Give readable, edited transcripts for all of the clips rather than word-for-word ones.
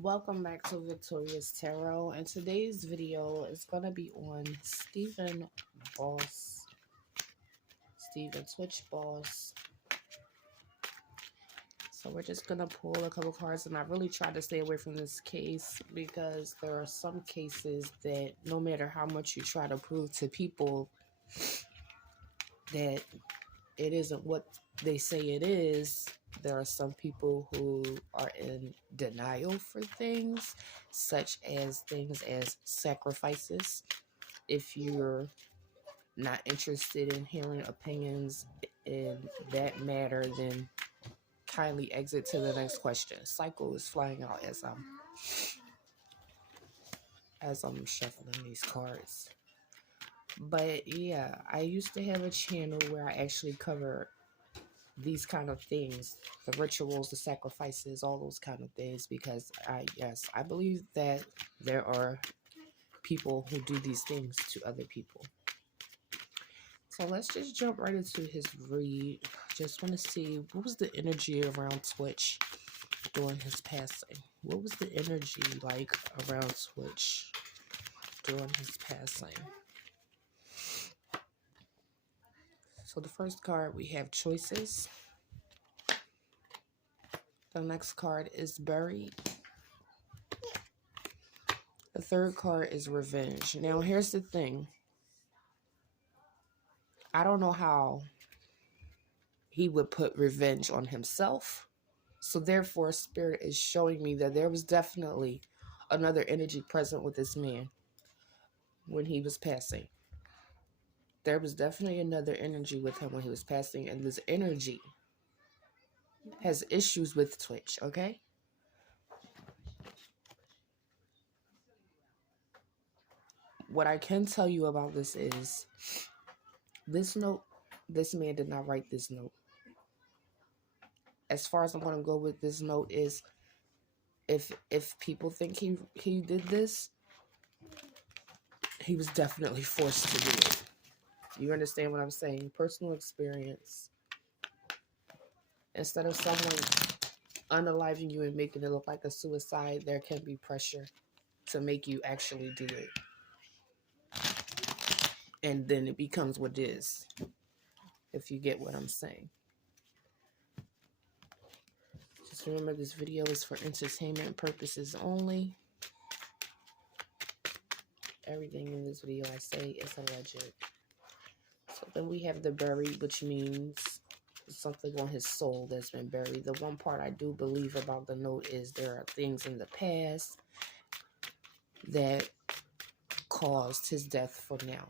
Welcome back to Victorious Tarot, and today's video is going to be on Stephen Twitch Boss. So we're just going to pull a couple cards, and I really tried to stay away from this case because there are some cases that no matter how much you try to prove to people that it isn't what they say it is, there are some people who are in denial for things, such as things as sacrifices. If you're not interested in hearing opinions in that matter, then kindly exit to the next question. Cycle is flying out as I'm shuffling these cards. But yeah, I used to have a channel where I actually cover these kind of things, the rituals, the sacrifices, all those kind of things, because I believe that there are people who do these things to other people. So let's just jump right into his read. Just want to see what was the energy around Twitch during his passing. What was the energy like around Twitch during his passing? So the first card, we have choices. The next card is buried. The third card is revenge. Now here's the thing. I don't know how he would put revenge on himself. So therefore, Spirit is showing me that there was definitely another energy present with this man when he was passing. There was definitely another energy with him when he was passing, and this energy has issues with Twitch, okay? What I can tell you about this is this note, this man did not write this note. As far as I'm going to go with this note is, if people think he did this, he was definitely forced to do it. You understand what I'm saying? Personal experience. Instead of someone unaliving you and making it look like a suicide, there can be pressure to make you actually do it. And then it becomes what it is, if you get what I'm saying. Just remember, this video is for entertainment purposes only. Everything in this video I say is alleged. So then we have the buried, which means something on his soul that's been buried. The one part I do believe about the note is there are things in the past that caused his death for now.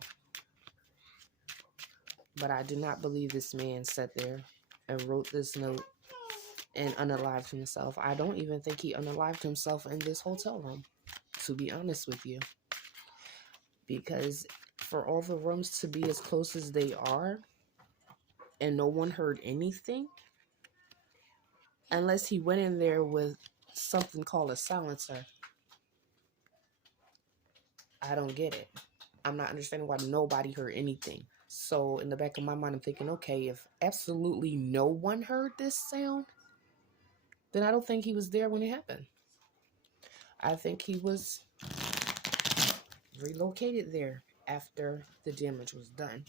But I do not believe this man sat there and wrote this note and unalived himself. I don't even think he unalived himself in this hotel room, to be honest with you. Because for all the rooms to be as close as they are, and no one heard anything, unless he went in there with something called a silencer, I don't get it. I'm not understanding why nobody heard anything. So in the back of my mind, I'm thinking, okay, if absolutely no one heard this sound, then I don't think he was there when it happened. I think he was relocated there after the damage was done.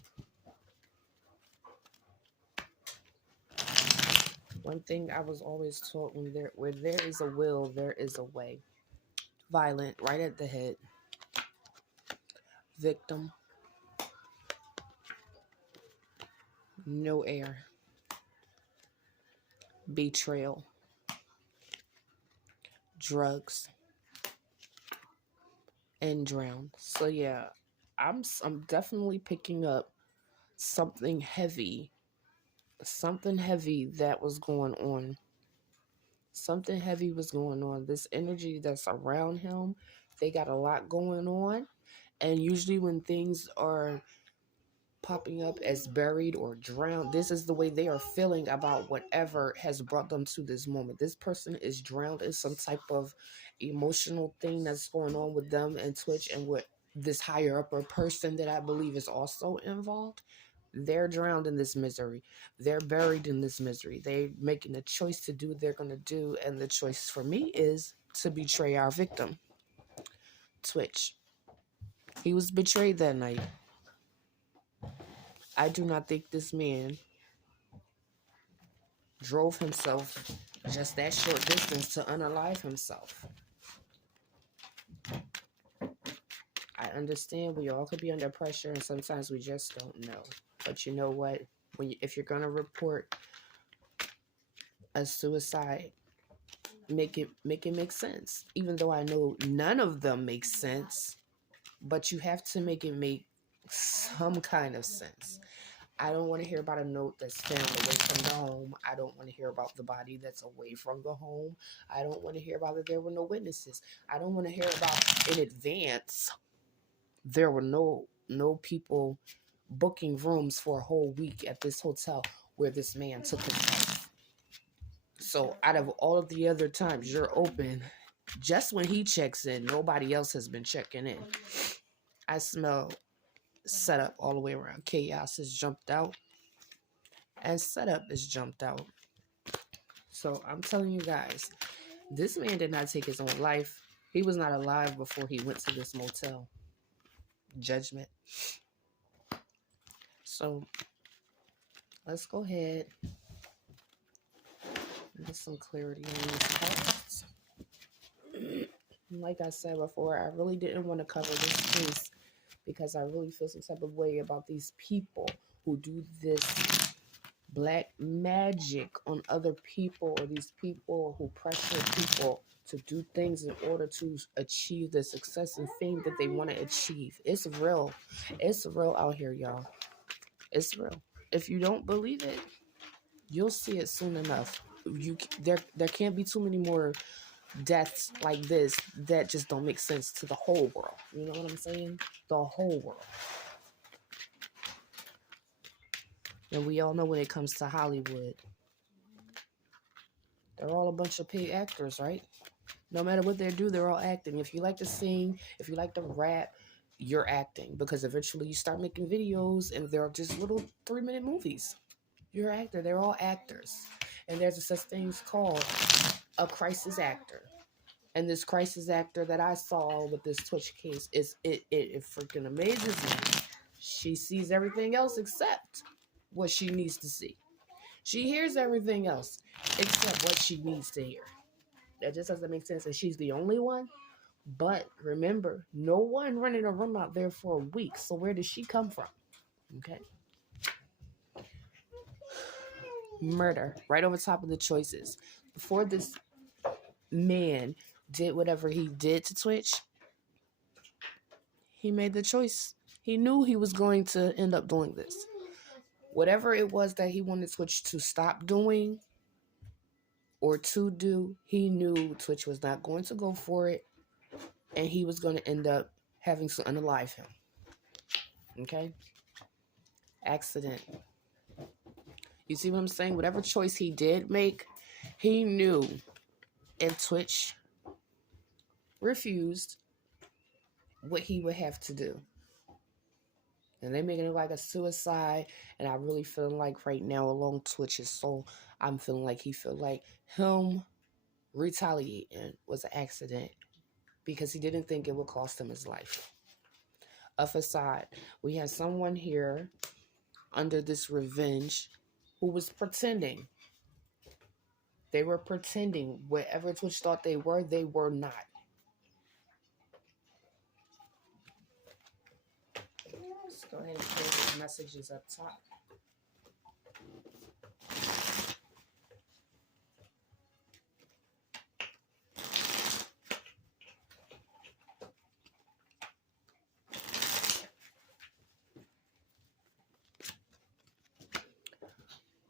One thing I was always taught, where there is a will, there is a way. Violent, right at the head. Victim. No air. Betrayal. Drugs. And drown. So yeah, I'm definitely picking up something heavy that was going on. Something heavy was going on. This energy that's around him, they got a lot going on. And usually when things are popping up as buried or drowned, this is the way they are feeling about whatever has brought them to this moment. This person is drowned in some type of emotional thing that's going on with them and Twitch, and with this higher upper person that I believe is also involved. They're drowned in this misery. They're buried in this misery. They're making a choice to do what they're going to do. And the choice for me is to betray our victim, Twitch. He was betrayed that night. I do not think this man drove himself just that short distance to unalive himself. I understand we all could be under pressure and sometimes we just don't know. But you know what? If you're going to report a suicide, make it make sense. Even though I know none of them make sense, but you have to make it make some kind of sense. I don't want to hear about a note that's found away from the home. I don't want to hear about the body that's away from the home. I don't want to hear about that there were no witnesses. I don't want to hear about in advance there were no people booking rooms for a whole week at this hotel where this man took his life. So out of all of the other times you're open, just when he checks in, nobody else has been checking in. I smell setup all the way around. Chaos has jumped out and setup is jumped out. So I'm telling you guys, this man did not take his own life. He was not alive before he went to this motel. Judgment. So let's go ahead and get some clarity on these cards. Like I said before, I really didn't want to cover this case because I really feel some type of way about these people who do this black magic on other people, or these people who pressure people to do things in order to achieve the success and fame that they want to achieve. It's real. It's real out here, y'all. It's real. If you don't believe it, you'll see it soon enough. There can't be too many more deaths like this that just don't make sense to the whole world. You know what I'm saying? The whole world. And we all know when it comes to Hollywood, they're all a bunch of paid actors, right? No matter what they do, they're all acting. If you like to sing, if you like to rap, you're acting. Because eventually you start making videos and they're just little 3-minute movies. You're an actor. They're all actors. And there's a such thing called a crisis actor. And this crisis actor that I saw with this Twitch case, it freaking amazes me. She sees everything else except what she needs to see. She hears everything else except what she needs to hear. That just doesn't make sense. And she's the only one. But remember, no one running a room out there for a week. So where does she come from? Okay. Murder. Right over top of the choices. Before this man did whatever he did to Twitch, he made the choice. He knew he was going to end up doing this. Whatever it was that he wanted Twitch to stop doing or to do, he knew Twitch was not going to go for it, and he was going to end up having to unalive him. Okay? Accident. You see what I'm saying? Whatever choice he did make, he knew if Twitch refused, what he would have to do. And they making it like a suicide, and I really feel like right now along Twitch's soul, I'm feeling like he feel like him retaliating was an accident because he didn't think it would cost him his life. A facade. We have someone here under this revenge who was pretending. They were pretending. Whatever Twitch thought they were not. Let's go ahead and clear these messages up top.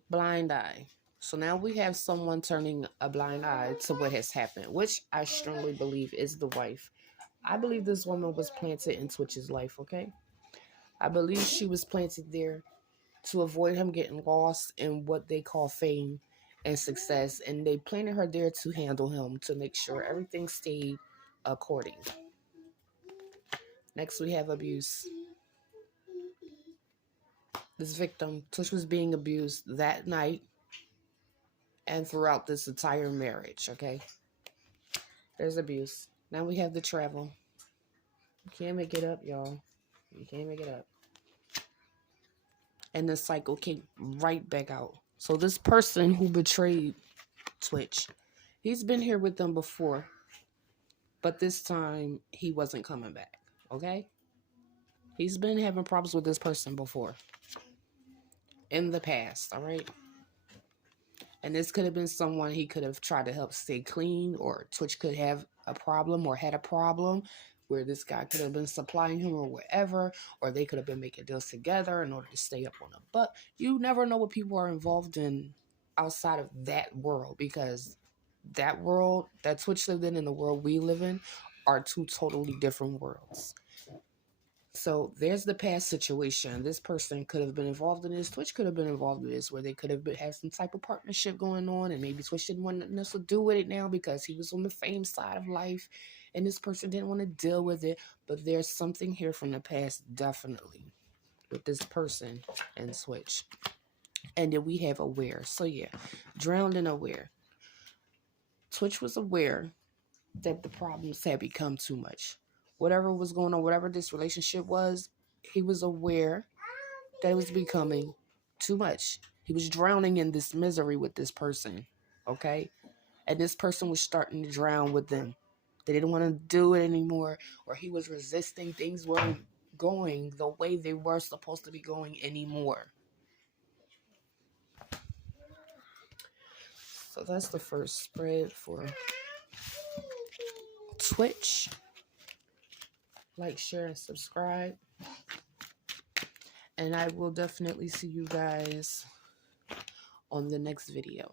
Blind eye. So now we have someone turning a blind eye to what has happened, which I strongly believe is the wife. I believe this woman was planted in Twitch's life, okay? I believe she was planted there to avoid him getting lost in what they call fame and success. And they planted her there to handle him, to make sure everything stayed according. Next, we have abuse. This victim, Twitch, was being abused that night and throughout this entire marriage, okay? There's abuse. Now we have the travel. You can't make it up, y'all. You can't make it up. And the cycle came right back out. So this person who betrayed Twitch, he's been here with them before, but this time he wasn't coming back. Okay? He's been having problems with this person before. In the past, all right? And this could have been someone he could have tried to help stay clean, or Twitch could have a problem or had a problem where this guy could have been supplying him or whatever, or they could have been making deals together in order to stay up on him. But you never know what people are involved in outside of that world, because that world that Twitch lived in and the world we live in are two totally different worlds. So there's the past situation. This person could have been involved in this. Twitch could have been involved in this, where they could have had some type of partnership going on, and maybe Twitch didn't want nothing else to do with it now because he was on the fame side of life, and this person didn't want to deal with it. But there's something here from the past, definitely, with this person and Twitch. And then we have aware. So yeah, drowned and aware. Twitch was aware that the problems had become too much. Whatever was going on, whatever this relationship was, he was aware that it was becoming too much. He was drowning in this misery with this person, okay? And this person was starting to drown with them. They didn't want to do it anymore, or he was resisting. Things weren't going the way they were supposed to be going anymore. So that's the first spread for Twitch. Like, share, and subscribe. And I will definitely see you guys on the next video.